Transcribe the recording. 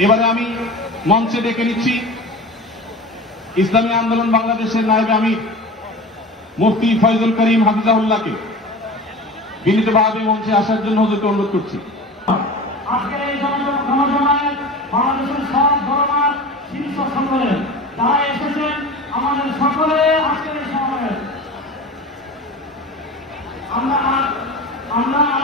এবারে আমি মঞ্চে ডেকে নিচ্ছি ইসলামী আন্দোলন বাংলাদেশের নায়েবে আমির মুফতি ফয়জুল করিম হাফিজাহুল্লাহকে বিনীতভাবে মঞ্চে আসার জন্য হুজুরকে অনুরোধ করছি। আজকের এই জনসভায় বাংলাদেশের সব ধর্মের শীর্ষ সম্মেলন যারা এসেছেন আমাদের সকলে আজকের এই সমাবেশ আমরা আপনারা